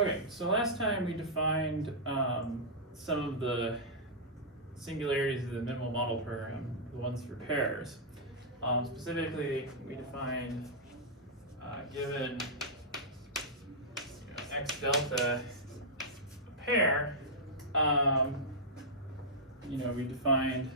Okay, so last time we defined some of the singularities of the minimal model program, the ones for pairs. Specifically, we defined given x delta a pair, we defined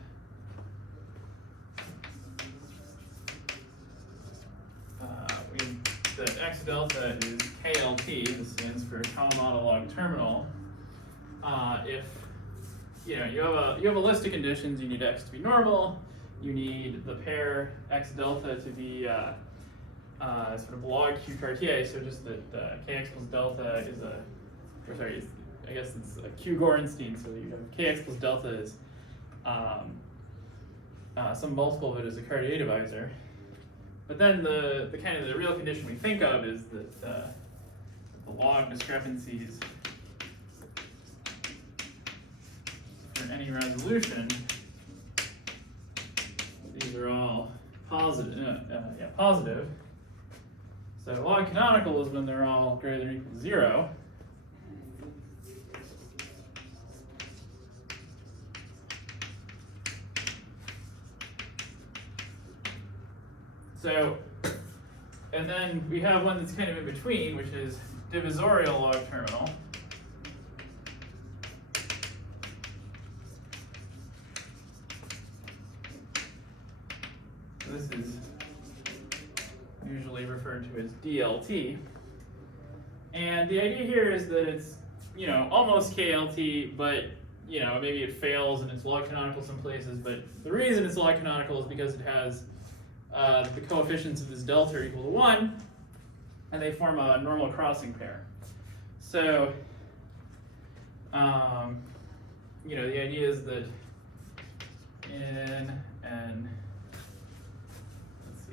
that x delta is KLT. This stands for common model log terminal. If you have a list of conditions, you need x to be normal, you need the pair x delta to be sort of log Q Cartier, so just that kx plus delta is I guess it's a Q Gorenstein, so you have kx plus delta is some multiple of it is a Cartier divisor. But then the kind of the real condition we think of is that the log discrepancies for any resolution, these are all positive. Positive. So log canonical is when they're all greater than or equal to 0. So, and then we have one that's kind of in between, which is divisorial log terminal. This is usually referred to as DLT. And the idea here is that it's, almost KLT, but, maybe it fails and it's log canonical some places. But the reason it's log canonical is because it has the coefficients of this delta are equal to 1, and they form a normal crossing pair. So, the idea is that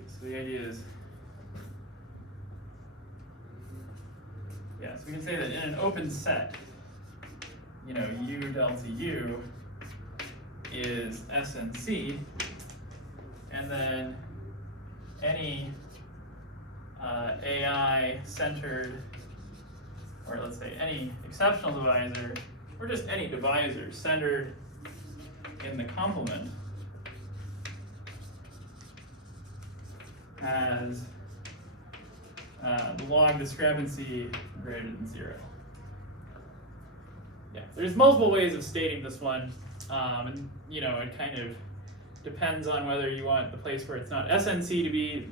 so the idea is, so we can say that in an open set, U delta U is SNC, and then any AI centered, or let's say any exceptional divisor, or just any divisor centered in the complement has the log discrepancy greater than 0. Yeah, there's multiple ways of stating this one, and it kind of depends on whether you want the place where it's not SNC to be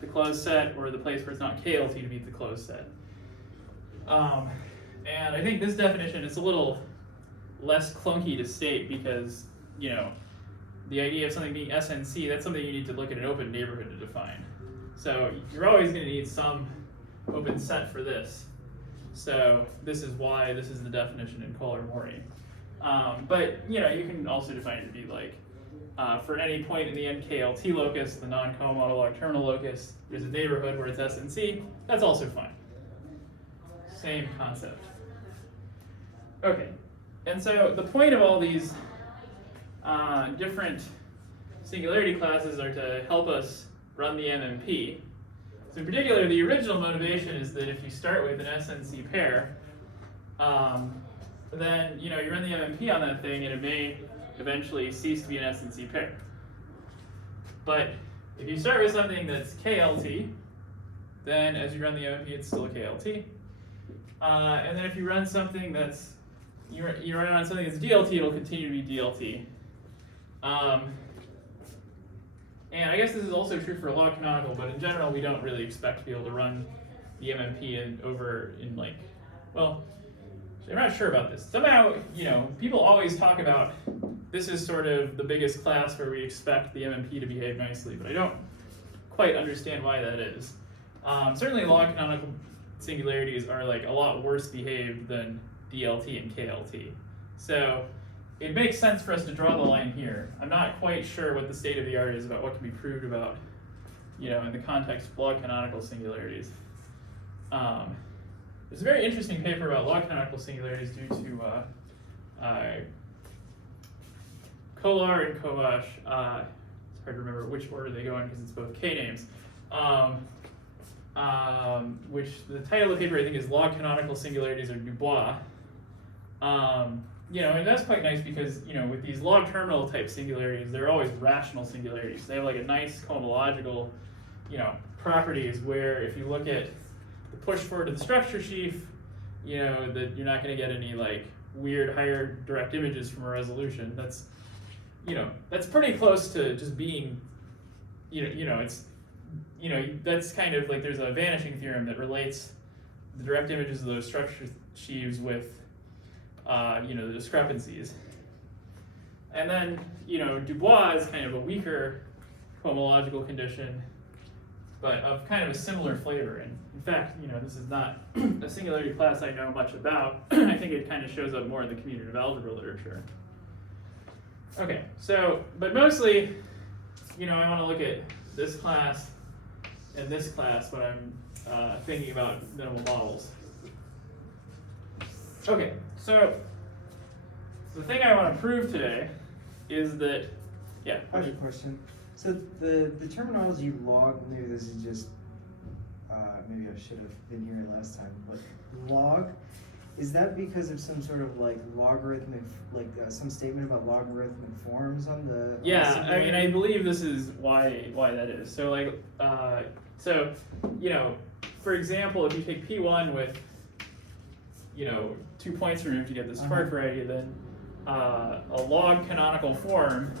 the closed set or the place where it's not KLT to be the closed set. And I think this definition is a little less clunky to state because, the idea of something being SNC, that's something you need to look at an open neighborhood to define. So you're always going to need some open set for this. So this is why this is the definition in Kohler-Mori. But, you can also define it to be like, for any point in the NKLT locus, the non-common model log terminal locus, there's a neighborhood where it's SNC. That's also fine. Same concept. Okay, and so the point of all these different singularity classes are to help us run the MMP. So in particular, the original motivation is that if you start with an SNC pair, then you run the MMP on that thing, and it may eventually cease to be an SNC pair. But if you start with something that's KLT, then as you run the MMP, it's still a KLT. And then if you run something that's you run it on something that's DLT, it'll continue to be DLT. And I guess this is also true for log canonical, but in general, we don't really expect to be able to run the MMP I'm not sure about this. Somehow, people always talk about this is sort of the biggest class where we expect the MMP to behave nicely, but I don't quite understand why that is. Certainly log canonical singularities are a lot worse behaved than DLT and KLT. So it makes sense for us to draw the line here. I'm not quite sure what the state of the art is about what can be proved about, in the context of log canonical singularities. There's a very interesting paper about log canonical singularities due to Kolar and Kovash. It's hard to remember which order they go in because it's both K names. which the title of the paper I think is Log Canonical Singularities or Dubois. And that's quite nice because, with these log terminal type singularities, they're always rational singularities. They have like a nice cohomological, properties where if you look at the push forward to the structure sheaf, that you're not going to get any like weird higher direct images from a resolution. That's, that's pretty close to just being, it's, that's kind of like there's a vanishing theorem that relates the direct images of those structure sheaves with, the discrepancies. And then, Dubois is kind of a weaker homological condition, but of kind of a similar flavor. And in fact, this is not a singularity class I know much about. I think it kind of shows up more in the commutative algebra literature. Okay, so, but mostly, I want to look at this class and this class when I'm thinking about minimal models. Okay, so the thing I want to prove today is that, yeah. I have a question. So the terminology log, maybe this is just, maybe I should have been here last time, but log, is that because of some sort of like logarithmic, some statement about logarithmic forms on the? Yeah, I mean, I believe this is why that is. So for example, if you take P1 with, 2 points removed to get this spark variety, then a log canonical form,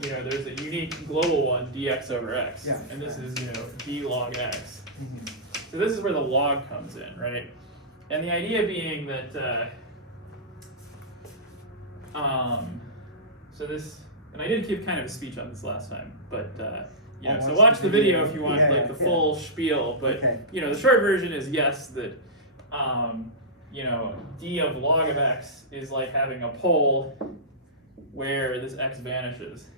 there's a unique global one, dx over x. Yeah. And this is, d log x. Mm-hmm. So this is where the log comes in, right? And the idea being that, so this, and I did give kind of a speech on this last time, but, so watch the video if you want the full spiel, but, the short version is yes, that, d of log of x is like having a pole where this x vanishes.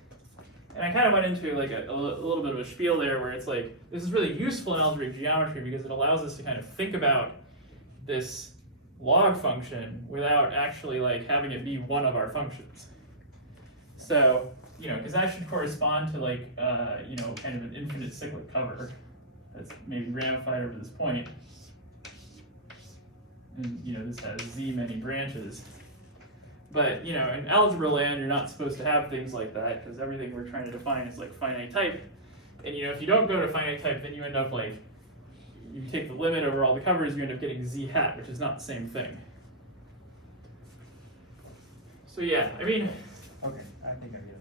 And I kind of went into like a little bit of a spiel there where it's like, this is really useful in algebraic geometry because it allows us to kind of think about this log function without actually like having it be one of our functions. So, because that should correspond to like, kind of an infinite cyclic cover that's maybe ramified over this point. And, this has z many branches. But, in algebra land, you're not supposed to have things like that because everything we're trying to define is like finite type. And, if you don't go to finite type, then you end up like, you take the limit over all the covers, you end up getting z hat, which is not the same thing. So yeah, I mean. Okay, I think I get it.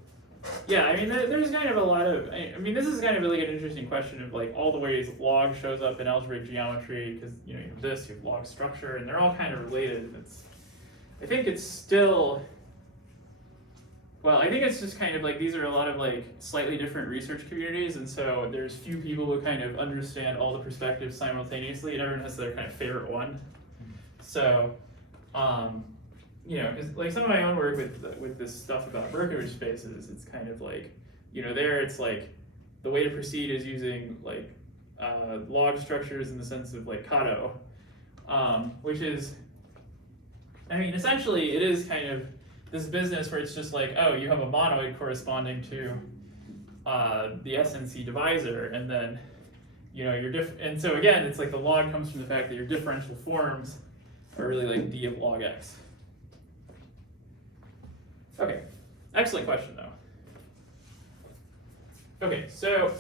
Yeah, I mean, there's kind of a lot of, this is kind of really an interesting question of like all the ways log shows up in algebraic geometry because, you have this, you have log structure, and they're all kind of related. I think it's still, I think it's just kind of like these are a lot of like slightly different research communities, and so there's few people who kind of understand all the perspectives simultaneously, and everyone has their kind of favorite one. So, because like some of my own work with this stuff about Berkowitz spaces, it's kind of like, there it's like the way to proceed is using like log structures in the sense of like Kato, which is, essentially it is kind of this business where it's just like, oh, you have a monoid corresponding to the SNC divisor, and then, and so again, it's like the log comes from the fact that your differential forms are really like d of log x. Okay, excellent question though. Okay, so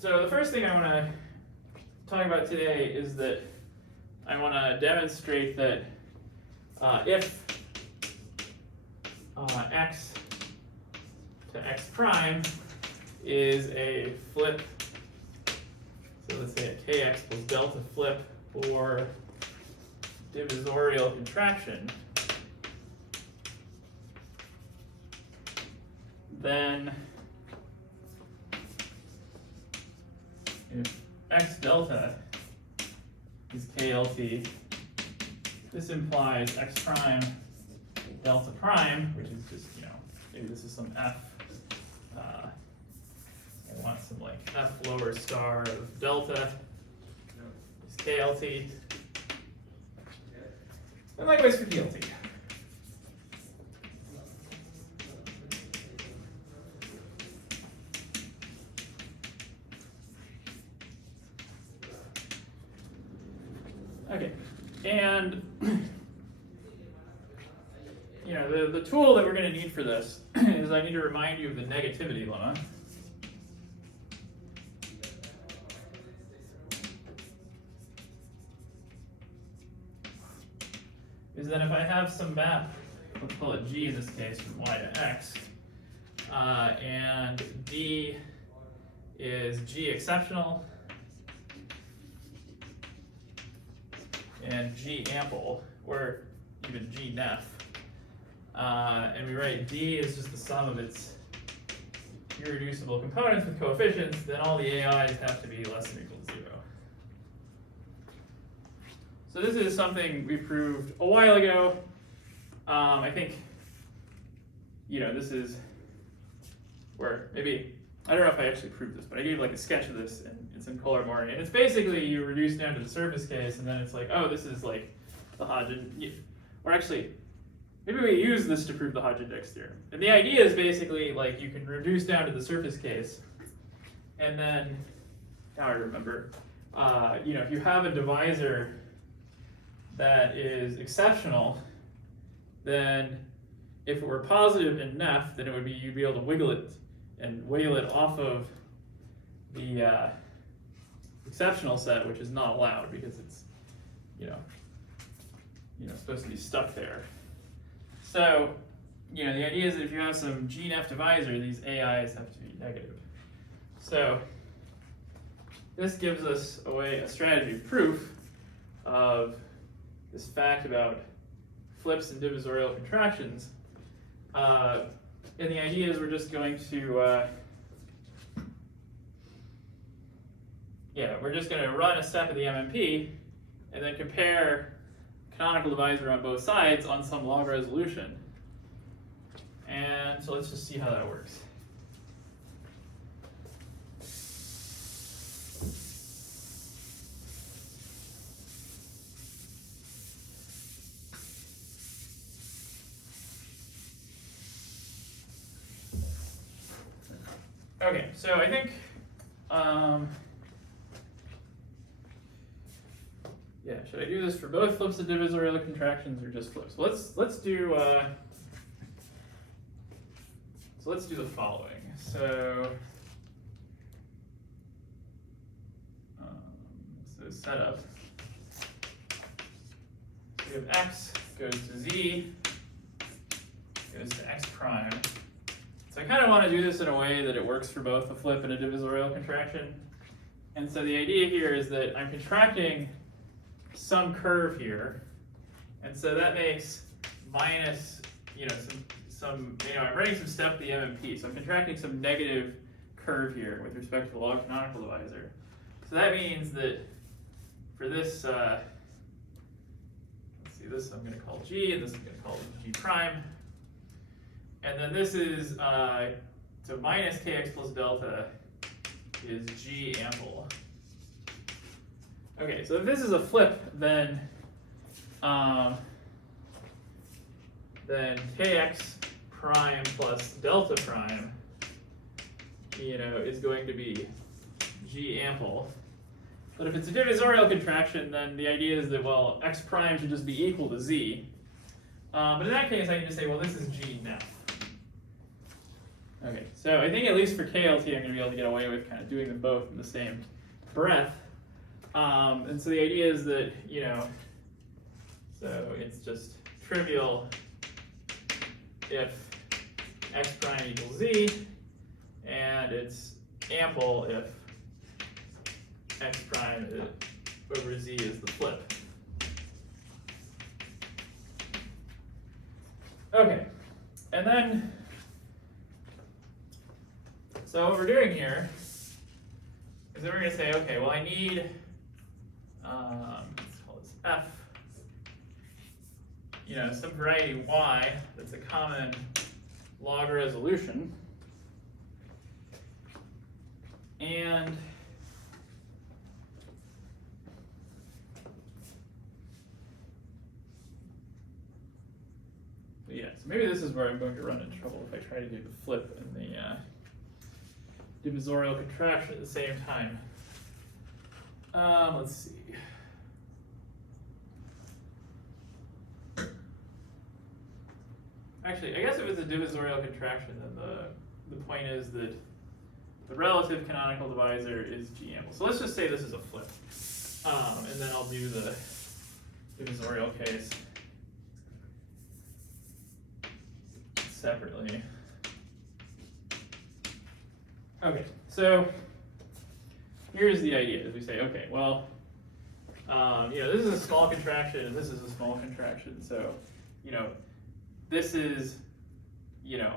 the first thing I want to talk about today is that I want to demonstrate that if x to x prime is a flip, so let's say a kx plus delta flip or divisorial contraction, then if x delta is KLT, this implies x prime delta prime, which is just, maybe this is some f, I want some like f lower star of delta is KLT, and likewise for DLT. Okay, and the tool that we're going to need for this is I need to remind you of the negativity lemma. Is that if I have some map, let's call it G in this case, from Y to X, and D is G exceptional, and G ample, or even G nef, and we write D is just the sum of its irreducible components with coefficients, then all the AIs have to be less than or equal to 0. So this is something we proved a while ago. I think, this is where maybe, I don't know if I actually proved this, but I gave like a sketch of this in some color morning. And it's basically you reduce down to the surface case, and then it's like, oh, this is like the Hodge, or actually, maybe we use this to prove the Hodge-Index theorem. And the idea is basically like you can reduce down to the surface case, and then, now I remember, if you have a divisor that is exceptional, then if it were positive in nef, then it would be you'd be able to wiggle it off of the exceptional set, which is not allowed because it's supposed to be stuck there. So the idea is that if you have some G nef divisor, these AIs have to be negative. So this gives us a strategy of proof of this fact about flips and divisorial contractions. And the idea is we're just going to, we're just going to run a step of the MMP and then compare canonical divisor on both sides on some log resolution. And so let's just see how that works. Okay, so I think, should I do this for both flips and divisorial contractions or just flips? Let's do the following. So setup. So we have x goes to z goes to x prime. So I kind of want to do this in a way that it works for both a flip and a divisorial contraction. And so the idea here is that I'm contracting some curve here. And so that makes minus, I'm writing some step to the MMP. So I'm contracting some negative curve here with respect to the log canonical divisor. So that means that for this, this I'm going to call G, and this I'm going to call G prime. And then this is, so minus kx plus delta is G ample. Okay, so if this is a flip, then kx prime plus delta prime, is going to be G ample. But if it's a divisorial contraction, then the idea is that, well, x prime should just be equal to z. But in that case, I can just say, well, this is G nef. Okay, so I think at least for KLT, I'm going to be able to get away with kind of doing them both in the same breath. And so the idea is that, so it's just trivial if x prime equals z, and it's ample if x prime over z is the flip. Okay, and then, so what we're doing here is that we're going to say, okay, well, I need, let's call this f, some variety y that's a common log resolution. And so maybe this is where I'm going to run into trouble if I try to do the flip and the divisorial contraction at the same time. Let's see. Actually, I guess if it's a divisorial contraction, then the point is that the relative canonical divisor is G ample. So let's just say this is a flip. And then I'll do the divisorial case separately. Okay, so here's the idea, as we say, okay, well, this is a small contraction and this is a small contraction. So, this is,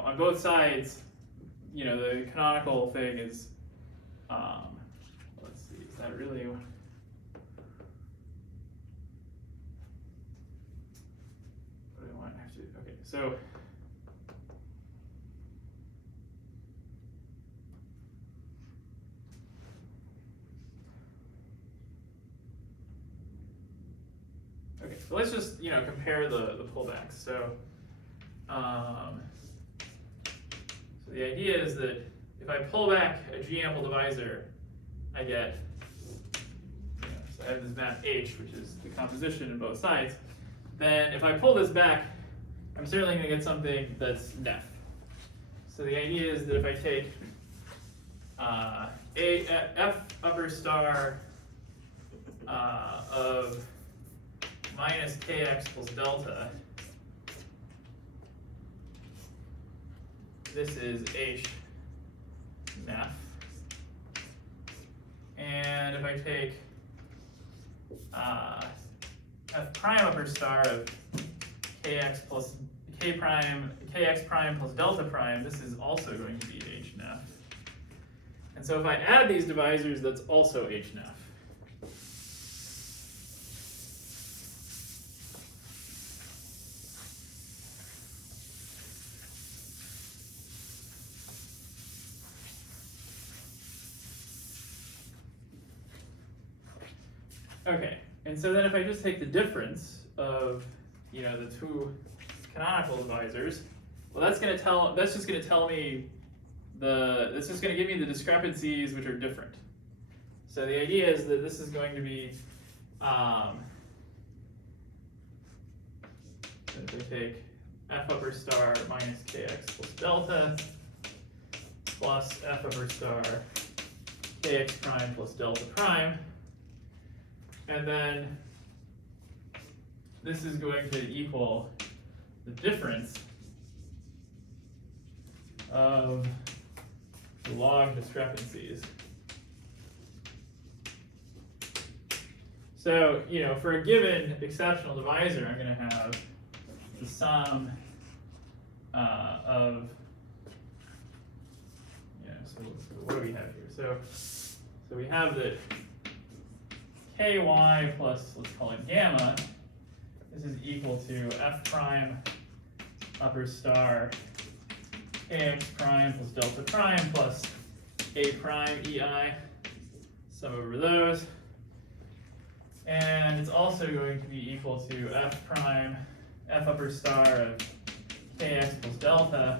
on both sides, the canonical thing is, let's see, is that really, what do I want actually? Okay, so, let's just, compare the pullbacks. So the idea is that if I pull back a G-ample divisor, I get, so I have this map H, which is the composition in both sides. Then if I pull this back, I'm certainly going to get something that's Neff. So the idea is that if I take F upper star of minus kx plus delta, this is H Neff. And if I take F prime upper star of kx prime plus delta prime, this is also going to be H Neff. And so if I add these divisors, that's also H Neff. Okay, and so then if I just take the difference of, the two canonical divisors, well, that's just going to tell me that's just going to give me the discrepancies which are different. So the idea is that this is going to be, if I take F upper star minus kx plus delta plus F upper star kx prime plus delta prime, and then this is going to equal the difference of the log discrepancies. So, for a given exceptional divisor, I'm going to have the sum of, so what do we have here? So we have that ky plus, let's call it gamma, this is equal to f prime upper star kx prime plus delta prime plus a prime ei, sum over those. And it's also going to be equal to f upper star of kx plus delta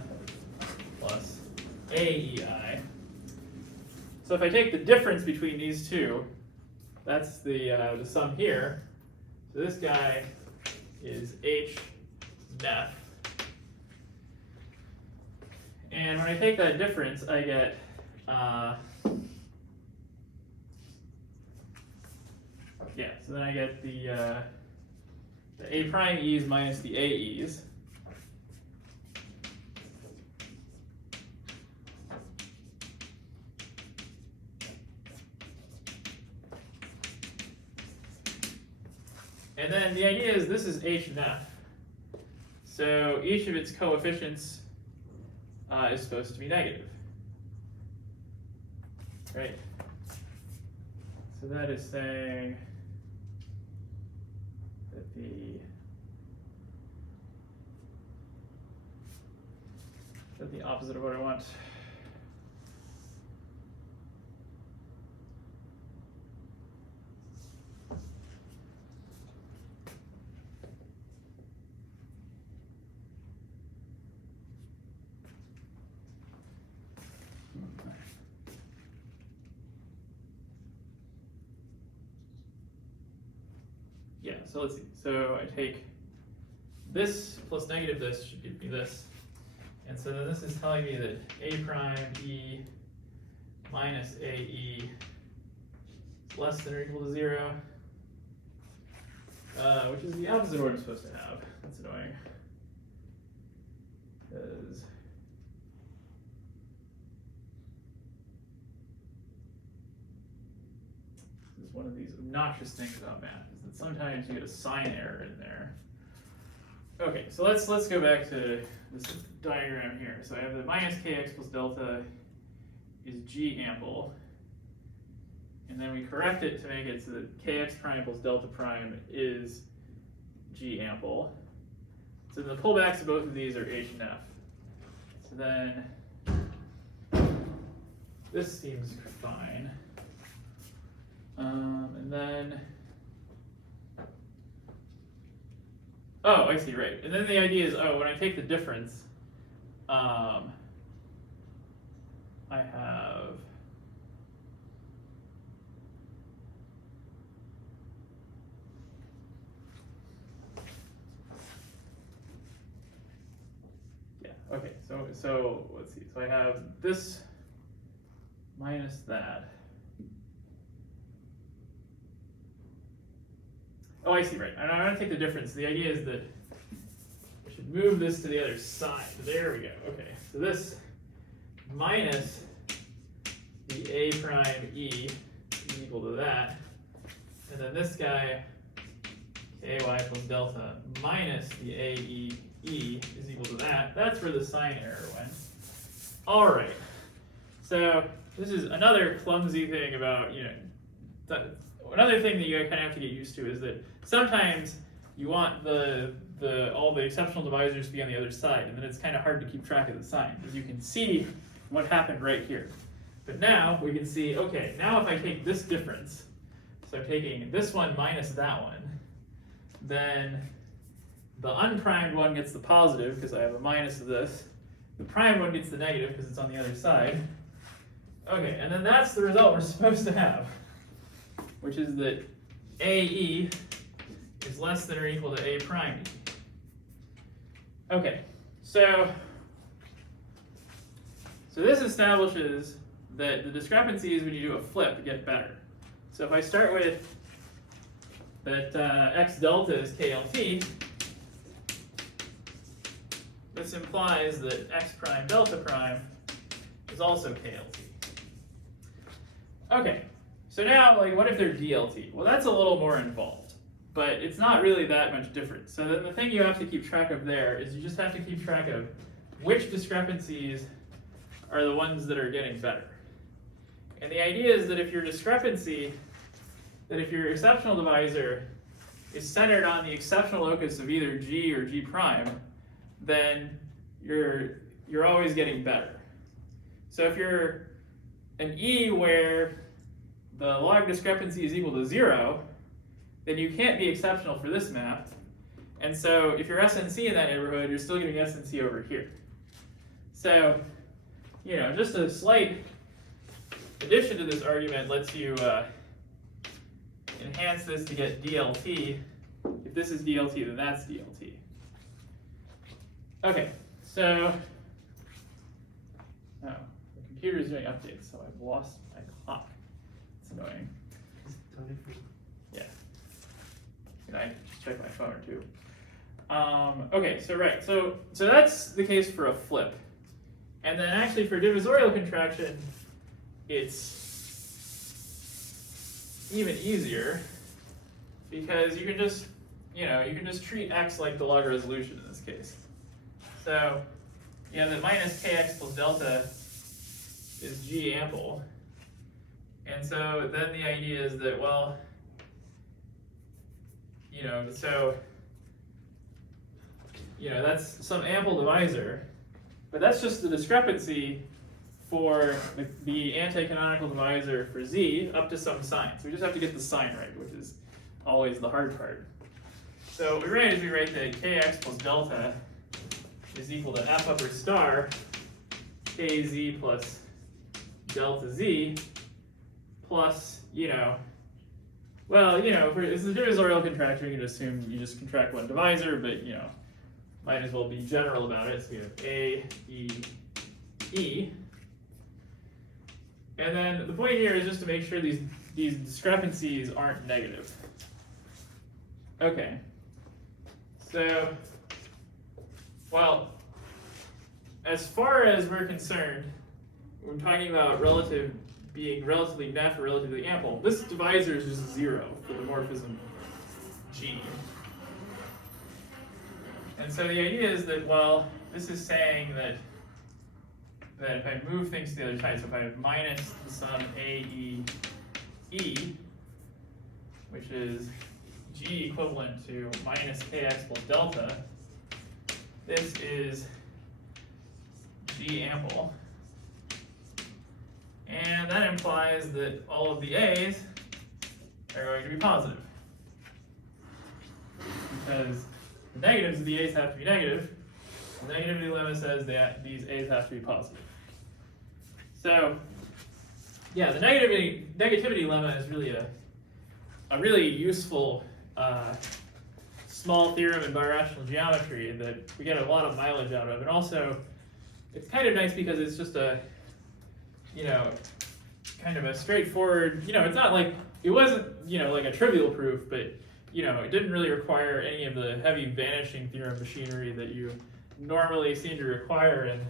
plus aei. So if I take the difference between these two, that's the sum here. So this guy is H Neff. And when I take that difference, I get so then I get the A prime E's minus the A E's. And then the idea is this is H Neff. So each of its coefficients is supposed to be negative. Right? So that is saying that the opposite of what I want. Yeah, so let's see. So I take this plus negative this should give me this. And so then this is telling me that A prime E minus AE is less than or equal to 0, which is the opposite of what I'm supposed to have. That's annoying. Because this is one of these obnoxious things about math, is that sometimes you get a sign error in there. Okay, so let's go back to this diagram here. So I have the minus kx plus delta is G ample, and then we correct it to make it so that kx prime plus delta prime is G ample. So the pullbacks of both of these are H and F. So then this seems fine. And then, oh, I see, right. And then the idea is, oh, when I take the difference, I have okay, so let's see. So I have this minus that. Oh, I see, right. I'm going to take the difference. The idea is that I should move this to the other side. There we go. Okay, so this minus the A prime E is equal to that. And then this guy, AY plus delta, minus the AE is equal to that. That's where the sign error went. All right. So this is another clumsy thing about, another thing that you kind of have to get used to is that sometimes you want all the exceptional divisors to be on the other side, and then it's kind of hard to keep track of the sign, because you can see what happened right here. But now we can see, okay, now if I take this difference, so I'm taking this one minus that one, then the unprimed one gets the positive because I have a minus of this. The primed one gets the negative because it's on the other side. Okay, and then that's the result we're supposed to have, which is that AE is less than or equal to A prime E. Okay, so this establishes that the discrepancies when you do a flip get better. So if I start with that x delta is KLT, this implies that x prime delta prime is also KLT. Okay, so now, what if they're DLT? Well, that's a little more involved, but it's not really that much different. So then the thing you have to keep track of there is you just have to keep track of which discrepancies are the ones that are getting better. And the idea is that if your exceptional divisor is centered on the exceptional locus of either G or G prime, then you're always getting better. So if you're an E where the log discrepancy is equal to 0, then you can't be exceptional for this map. And so if you're SNC in that neighborhood, you're still getting SNC over here. So, just a slight addition to this argument lets you enhance this to get DLT. If this is DLT, then that's DLT. Okay, so, the computer is doing updates, so I've lost my clock. It's annoying. Yeah. And I just check my phone too. Okay, so that's the case for a flip. And then actually for divisorial contraction, it's even easier because you can just, treat x like the log resolution in this case. So, the minus kx plus delta is G ample. And so then the idea is that, well, that's some ample divisor, but that's just the discrepancy for the anti-canonical divisor for Z up to some sign. So we just have to get the sign right, which is always the hard part. So what we write is we write that kx plus delta is equal to f upper star kz plus delta z plus, if it's a divisorial contraction, you can assume you just contract one divisor, but, might as well be general about it. So we have A, E, E. And then the point here is just to make sure these discrepancies aren't negative. Okay. So, well, as far as we're concerned, when talking about being relatively net or relatively ample, this divisor is just 0 for the morphism G. And so the idea is that, well, this is saying that if I move things to the other side, so if I have minus the sum A, E, E, which is G equivalent to minus KX plus delta, this is G ample. And that implies that all of the A's are going to be positive. Because the negatives of the A's have to be negative. The negativity lemma says that these A's have to be positive. So, yeah, the negativity lemma is really a really useful small theorem in birational geometry that we get a lot of mileage out of. And also, it's kind of nice because it's just a, kind of a straightforward, it's not like, it wasn't, like a trivial proof, but, it didn't really require any of the heavy vanishing theorem machinery that you normally seem to require in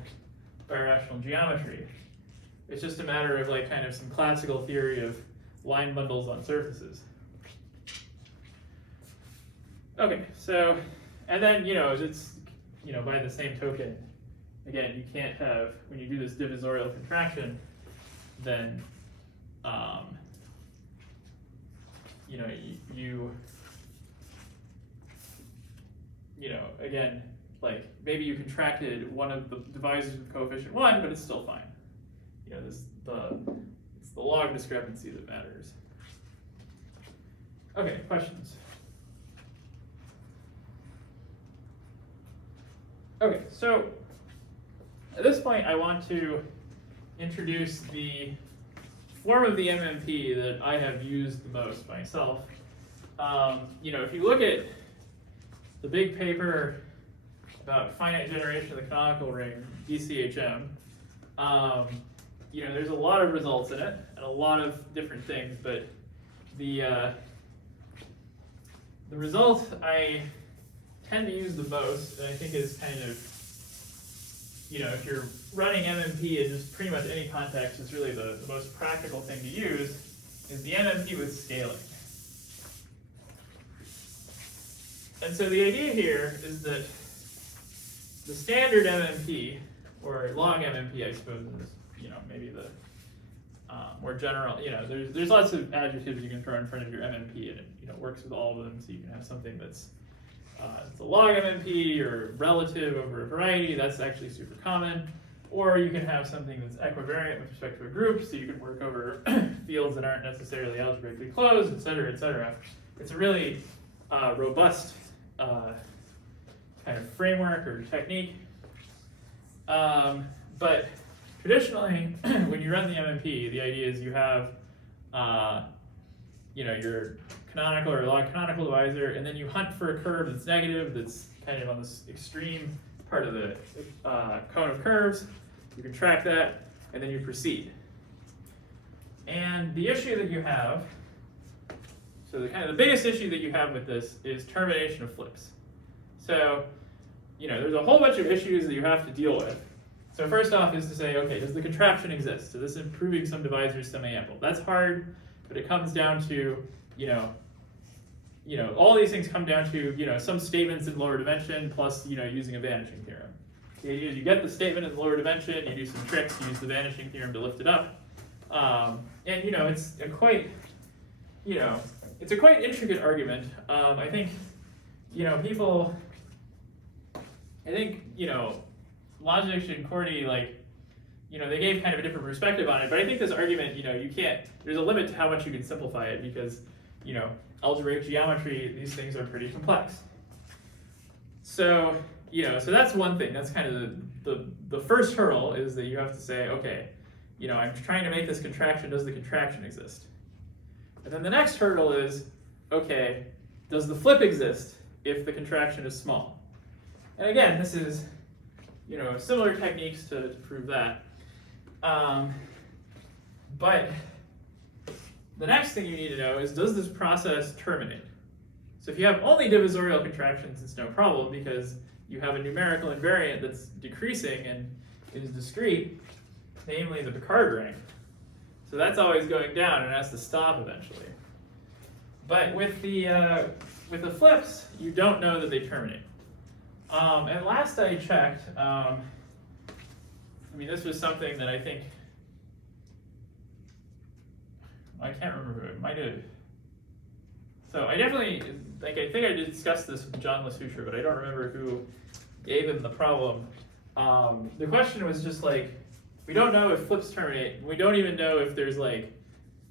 birational geometry. It's just a matter of like kind of some classical theory of line bundles on surfaces. Okay, so, and then, it's, by the same token, again, you can't have, when you do this divisorial contraction, then, again, like, maybe you contracted one of the divisors with coefficient 1, but it's still fine. It's the log discrepancy that matters. Okay, questions? Okay, so at this point I want to introduce the form of the MMP that I have used the most myself. If you look at the big paper about finite generation of the canonical ring, DCHM, there's a lot of results in it and a lot of different things, but the result I tend to use the most, and I think is kind of, if you're running MMP in just pretty much any context, it's really the most practical thing to use, is the MMP with scaling. And so the idea here is that the standard MMP, or long MMP, I suppose, is maybe the more general. There's lots of adjectives you can throw in front of your MMP, and it works with all of them. So you can have something that's it's a log MMP or relative over a variety. That's actually super common. Or you can have something that's equivariant with respect to a group, so you can work over fields that aren't necessarily algebraically closed, et cetera, et cetera. It's a really robust kind of framework or technique. But traditionally, when you run the MMP, the idea is you have your canonical or log canonical divisor, and then you hunt for a curve that's negative, that's kind of on this extreme part of the cone of curves. You can track that, and then you proceed. And the issue that you have, so the biggest issue that you have with this is termination of flips. So, there's a whole bunch of issues that you have to deal with. So first off is to say, okay, does the contraption exist? So this is proving some divisors semi-ample. That's hard, but it comes down to, all these things come down to, some statements in lower dimension plus, using a vanishing theorem. The idea is you get the statement in the lower dimension, you do some tricks, you use the vanishing theorem to lift it up. It's a quite, it's a quite intricate argument. I think, Logitech and Cordy, they gave kind of a different perspective on it, but I think this argument, there's a limit to how much you can simplify it because, algebraic geometry, these things are pretty complex. So, so that's one thing. That's kind of the first hurdle is that you have to say, okay, I'm trying to make this contraction. Does the contraction exist? And then the next hurdle is, okay, does the flip exist if the contraction is small? And again, this is, similar techniques to prove that. But the next thing you need to know is, does this process terminate? So if you have only divisorial contractions, it's no problem because you have a numerical invariant that's decreasing and is discrete, namely the Picard rank. So that's always going down and has to stop eventually. But with the flips, you don't know that they terminate. And last I checked, this was something that I think, I can't remember, it might have. So I definitely, I think I did discuss this with John Lasouche, but I don't remember who gave him the problem. The question was just like, we don't know if flips terminate. We don't even know if there's like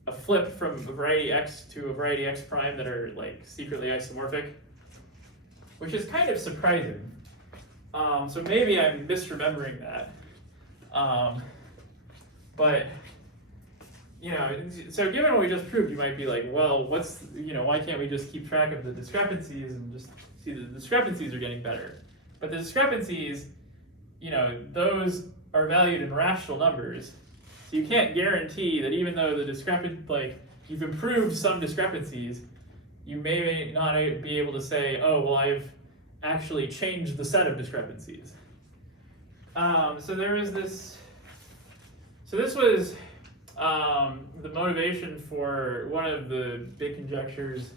a flip from a variety x to a variety x prime that are like secretly isomorphic, which is kind of surprising. So maybe I'm misremembering that. But so given what we just proved, you might be like, well, why can't we just keep track of the discrepancies and just see the discrepancies are getting better? But the discrepancies, those are valued in rational numbers. So you can't guarantee that even though the you've improved some discrepancies, you may not be able to say, oh, well, I've actually changed the set of discrepancies. So there is this, so this was the motivation for one of the big conjectures,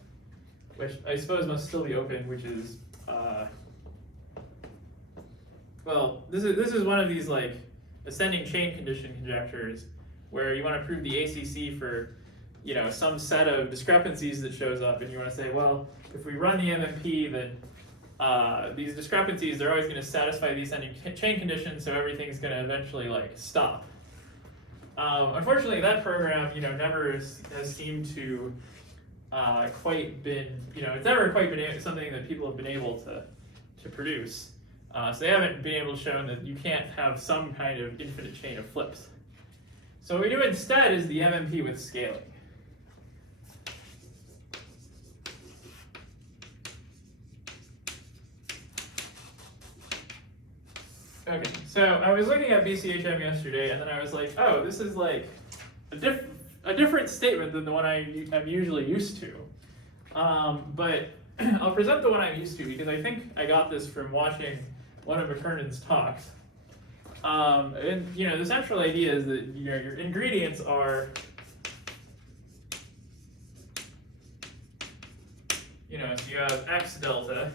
which I suppose must still be open, which is, this is one of these like ascending chain condition conjectures where you want to prove the ACC for, some set of discrepancies that shows up, and you want to say, well, if we run the MMP, then these discrepancies, they're always going to satisfy the ascending chain condition, so everything's going to eventually stop. Unfortunately, that program, never has seemed to quite been, it's never quite been something that people have been able to produce. So they haven't been able to show that you can't have some kind of infinite chain of flips. So what we do instead is the MMP with scaling. Okay, so I was looking at BCHM yesterday, and then I was like, oh, this is like a different statement than the one I'm usually used to. But I'll present the one I'm used to because I think I got this from watching one of McKernan's talks. And the central idea is that your ingredients are, so you have X delta,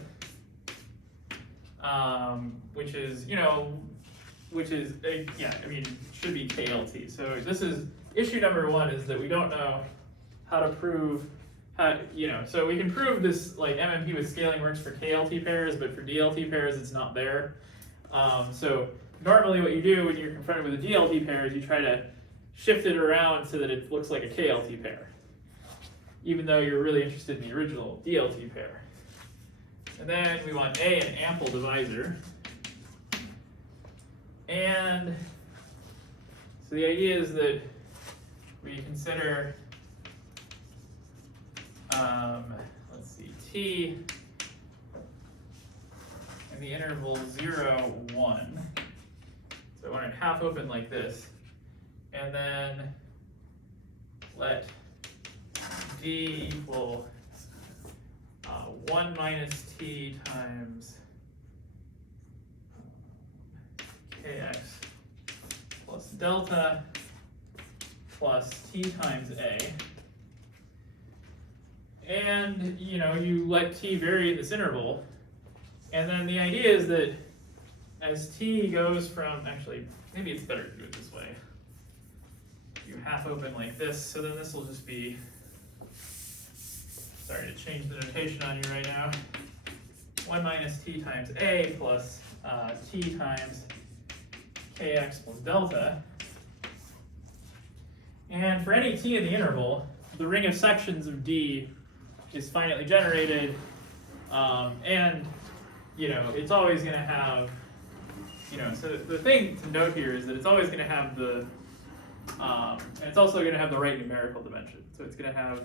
which is, should be KLT. So this is issue number one, is that we don't know how to prove so we can prove this MMP with scaling works for KLT pairs, but for DLT pairs it's not there. So normally what you do when you're confronted with a DLT pair is you try to shift it around so that it looks like a KLT pair, even though you're really interested in the original DLT pair. And then we want A, an ample divisor. And so the idea is that we consider, T in the interval 0, 1. So I want it half open like this. And then let D equal 1 minus T times Kx plus delta plus T times A. And you let T vary in this interval. And then the idea is that as T goes from, actually, maybe it's better to do it this way. You half open like this, so then this will just be, sorry to change the notation on you right now, 1 minus T times A plus T times Kx plus delta. And for any T in the interval, the ring of sections of D is finitely generated, and it's always going to have, so the thing to note here is that it's always going to have the, and it's also going to have the right numerical dimension. So it's going to have,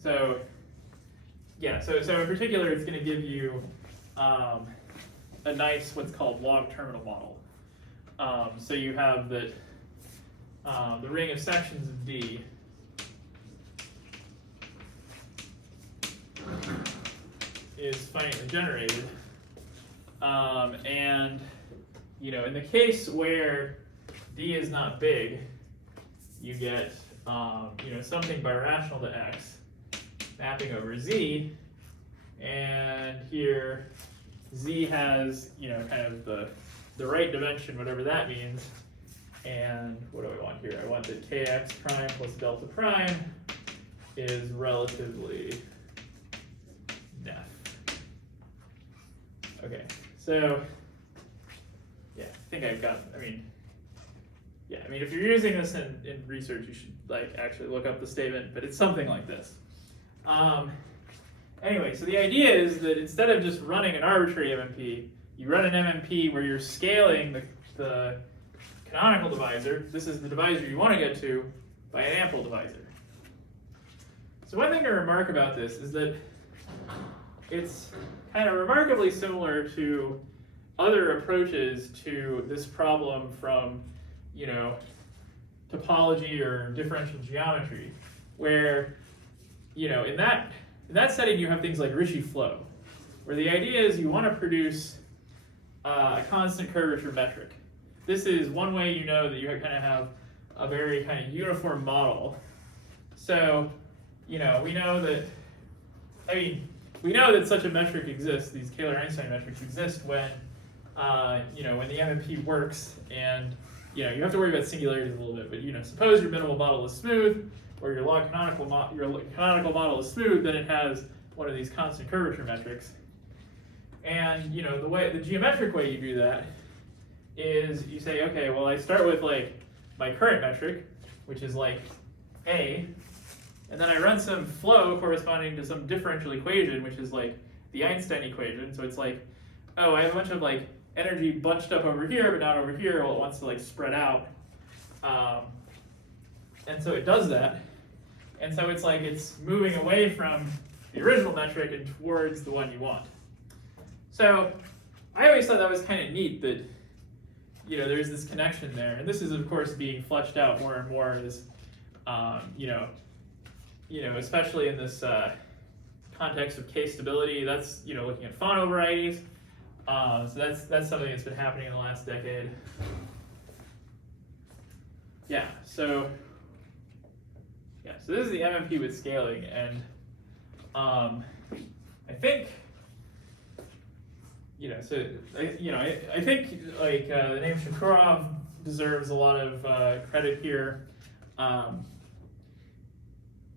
so yeah, so in particular, it's going to give you a nice what's called log terminal model. So you have that the ring of sections of D is finitely generated, and you know, in the case where D is not big, you get you know, something birational to X mapping over Z, and here Z has, you know, kind of the right dimension, whatever that means. And what do I want here? I want that kx prime plus delta prime is relatively nef. Okay, so yeah, I think I've got, I mean, if you're using this in research, you should like actually look up the statement, but it's something like this. Anyway, so the idea is that instead of just running an arbitrary MMP, you run an MMP where you're scaling the canonical divisor. This is the divisor you want to get to by an ample divisor. So one thing to remark about this is that it's kind of remarkably similar to other approaches to this problem from, you know, topology or differential geometry, where, you know, in that setting you have things like Ricci flow, where the idea is you want to produce a constant curvature metric. This is one way you know that you kind of have a very kind of uniform model. So, you know, we know that such a metric exists. These Kähler-Einstein metrics exist when, you know, when the MMP works, and you know, you have to worry about singularities a little bit. But you know, suppose your minimal model is smooth, or your log canonical model is smooth, then it has one of these constant curvature metrics. And you know, the geometric way you do that is you say, okay, well, I start with like my current metric, which is like A, and then I run some flow corresponding to some differential equation, which is like the Einstein equation. So it's like, oh, I have a bunch of like energy bunched up over here, but not over here. Well, it wants to like spread out. And so it does that. And so it's like it's moving away from the original metric and towards the one you want. So I always thought that was kind of neat that, you know, there's this connection there. And this is, of course, being fleshed out more and more as, you know, especially in this context of K-stability. That's, you know, looking at Fano varieties. So that's something that's been happening in the last decade. So this is the MMP with scaling, and I think, you know, so I think like the name Shakurov deserves a lot of credit here.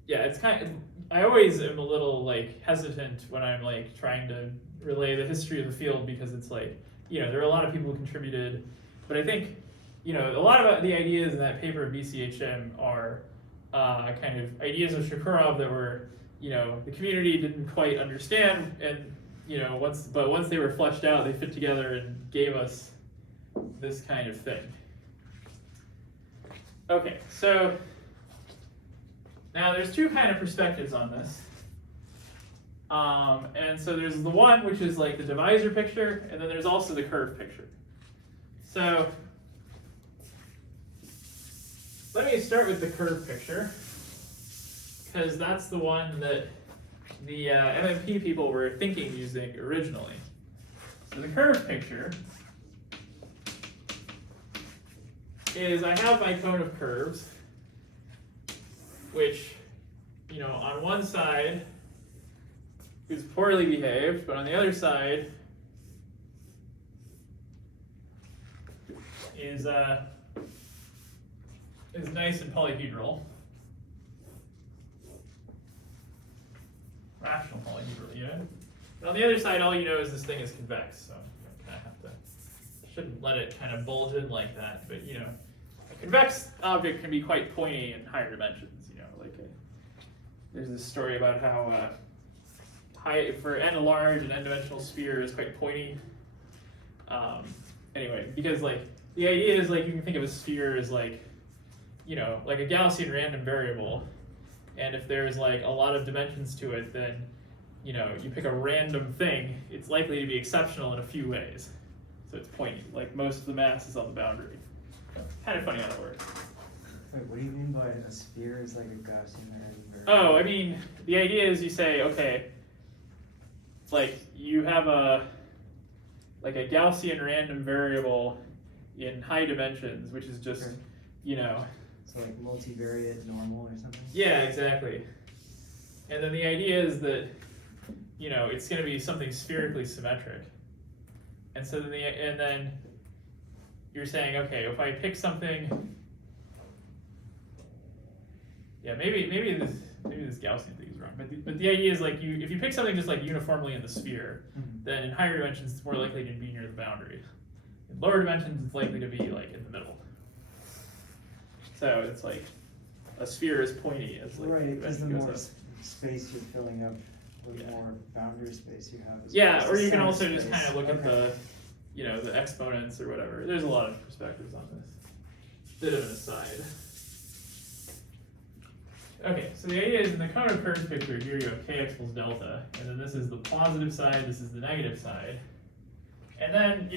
It's kind of, I always am a little like hesitant when I'm like trying to relay the history of the field, because it's like, you know, there are a lot of people who contributed, but I think, you know, a lot of the ideas in that paper of BCHM are kind of ideas of Shakurov that were, you know, the community didn't quite understand, and you know, once they were fleshed out, they fit together and gave us this kind of thing. Okay, so now there's two kind of perspectives on this. And so there's the one which is like the divisor picture, and then there's also the curve picture. So let me start with the curve picture, because that's the one that the MMP people were thinking using originally. So the curve picture is I have my cone of curves, which, you know, on one side is poorly behaved, but on the other side is nice and polyhedral. Rational polyhedral, you know? But on the other side, all you know is this thing is convex, so you kind of have to, shouldn't let it kind of bulge in like that, but you know, a convex object can be quite pointy in higher dimensions, you know, like there's this story about how for n large, an n-dimensional sphere is quite pointy. Anyway, because like, the idea is like, you can think of a sphere as like, you know, like a Gaussian random variable, and if there's like a lot of dimensions to it, then you pick a random thing, it's likely to be exceptional in a few ways. So it's pointy, like most of the mass is on the boundary. Kind of funny how that works. Wait, what do you mean by a sphere is like a Gaussian random variable? Oh, I mean, the idea is you say, okay, like you have a Gaussian random variable in high dimensions, which is just, Sure. So like multivariate normal or something? Yeah, exactly. And then the idea is that, it's going to be something spherically symmetric. And so then you're saying, okay, if I pick something, yeah, maybe this Gaussian thing is wrong, but the idea is like if you pick something just like uniformly in the sphere, then in higher dimensions it's more likely to be near the boundary. In lower dimensions it's likely to be like in the middle. So it's like a sphere is pointy as like right, because the goes more up. space you're filling up, the more boundary space you have. Yeah, or you can center also just space. kind of look at the exponents or whatever. There's a lot of perspectives on this. Bit of an aside. Okay, so the idea is in the cone of curves picture, here you have kx equals delta, and then this is the positive side, this is the negative side. And then,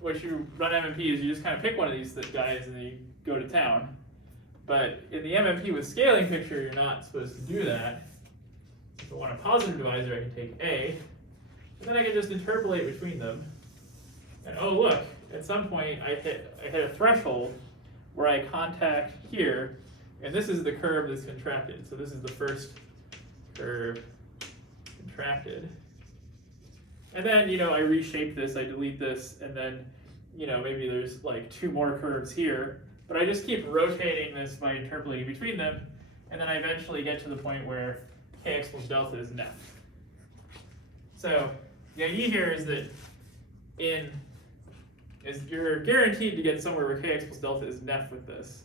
what you run MMP is you just kind of pick one of these guys and then you go to town. But in the MMP with scaling picture, you're not supposed to do that. If I want a positive divisor, I can take A, and then I can just interpolate between them. And oh look, at some point I hit a threshold where I contact here, and this is the curve that's contracted. So this is the first curve contracted. And then, I reshape this, I delete this, and then, maybe there's like 2 more curves here. But I just keep rotating this by interpolating between them, and then I eventually get to the point where kx plus delta is net. So the idea here is that you're guaranteed to get somewhere where kx plus delta is net with this,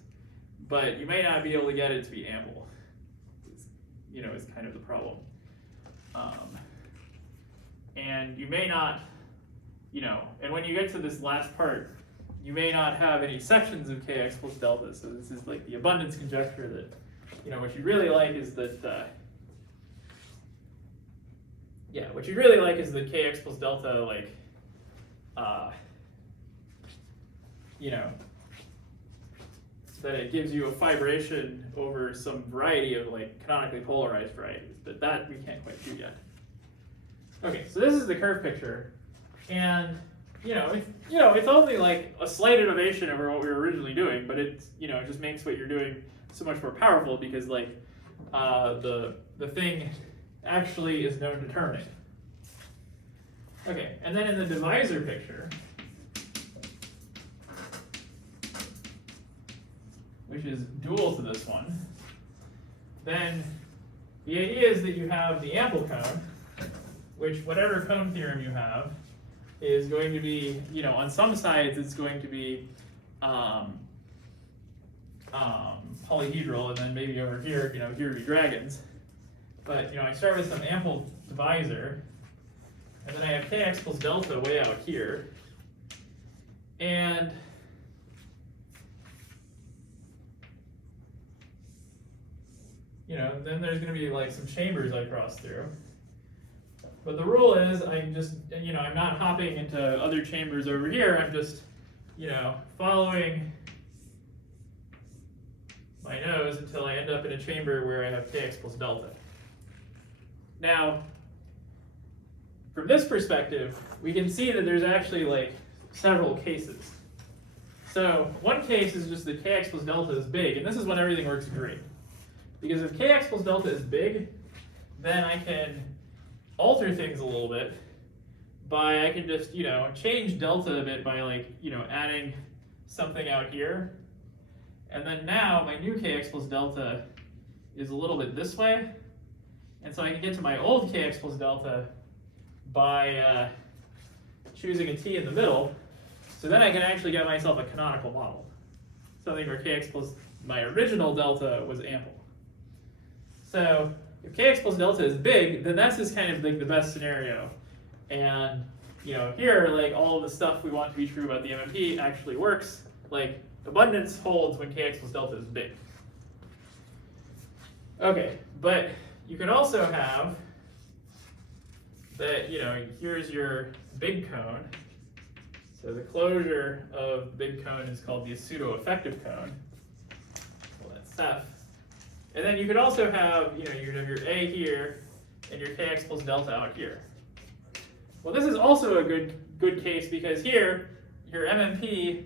but you may not be able to get it to be ample. Is kind of the problem. And you may not, and when you get to this last part, you may not have any sections of kx plus delta. So this is like the abundance conjecture that, what you really like is that, what you really like is that kx plus delta, like, that it gives you a fibration over some variety of like canonically polarized varieties, but that we can't quite do yet. Okay, so this is the curve picture, and it's only like a slight innovation over what we were originally doing, but it just makes what you're doing so much more powerful because like the thing actually is known to terminate. Okay, and then in the divisor picture, which is dual to this one, then the idea is that you have the ample cone, which whatever cone theorem you have is going to be, on some sides it's going to be polyhedral, and then maybe over here, here would be dragons. But, I start with some ample divisor, and then I have kx plus delta way out here. And then there's going to be like some chambers I cross through. But the rule is I'm just, I'm not hopping into other chambers over here. I'm just, following my nose until I end up in a chamber where I have kx plus delta. Now, from this perspective, we can see that there's actually like several cases. So one case is just that kx plus delta is big, and this is when everything works great. Because if kx plus delta is big, then I can alter things a little bit by, I can just, change delta a bit by like, adding something out here. And then now my new kx plus delta is a little bit this way. And so I can get to my old kx plus delta by choosing a t in the middle. So then I can actually get myself a canonical model. Something where kx plus my original delta was ample. So if kx plus delta is big, then that's just kind of like the best scenario. And here, like all of the stuff we want to be true about the MMP actually works. Like abundance holds when kx plus delta is big. Okay, but you can also have that, here's your big cone. So the closure of the big cone is called the pseudo-effective cone. Well, that's Ceph. And then you could also have, you could have your A here and your kx plus delta out here. Well, this is also a good case because here, your MMP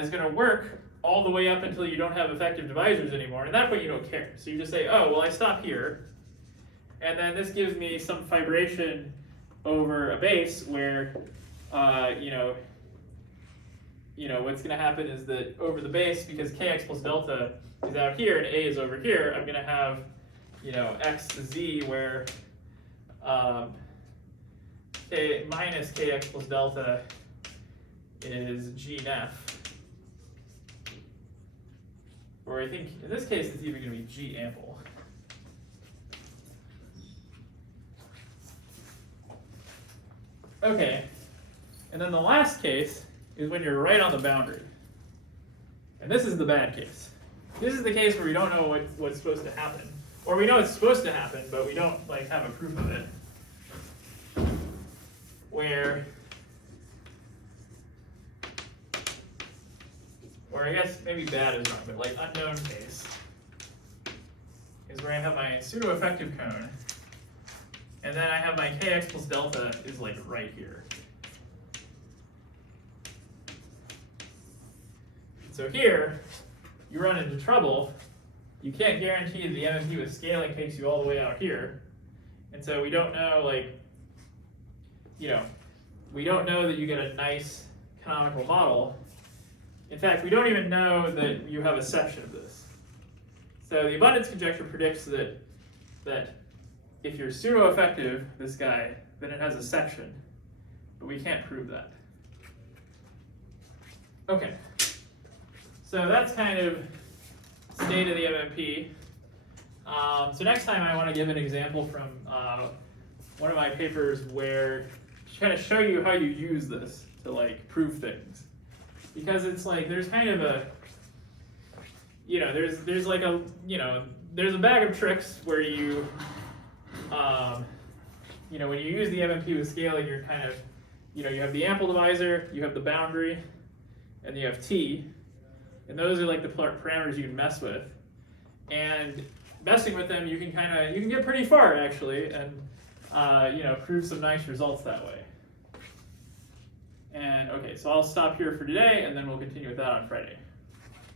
is going to work all the way up until you don't have effective divisors anymore. And at that point, you don't care. So you just say, oh, well, I stop here. And then this gives me some fibration over a base where, what's going to happen is that over the base, because kx plus delta is out here and A is over here, I'm going to have, x to z where k minus kx plus delta is g and f. Or I think in this case it's even going to be g ample. Okay, and then the last case is when you're right on the boundary. And this is the bad case. This is the case where we don't know what's supposed to happen. Or we know it's supposed to happen, but we don't have a proof of it. Or I guess maybe bad is wrong, but unknown case is where I have my pseudo-effective cone, and then I have my kx plus delta is right here. So here, you run into trouble. You can't guarantee the MMP with scaling takes you all the way out here. And so we don't know, we don't know that you get a nice canonical model. In fact, we don't even know that you have a section of this. So the abundance conjecture predicts that if you're pseudo-effective, this guy, then it has a section. But we can't prove that. Okay. So that's kind of state of the MMP. So next time I want to give an example from one of my papers where to kind of show you how you use this to prove things. Because it's there's kind of a, there's there's a bag of tricks where you, when you use the MMP with scaling, you're kind of, you have the ample divisor, you have the boundary, and you have T. And those are the parameters you can mess with. And messing with them, you can get pretty far actually, and prove some nice results that way. And okay, so I'll stop here for today, and then we'll continue with that on Friday.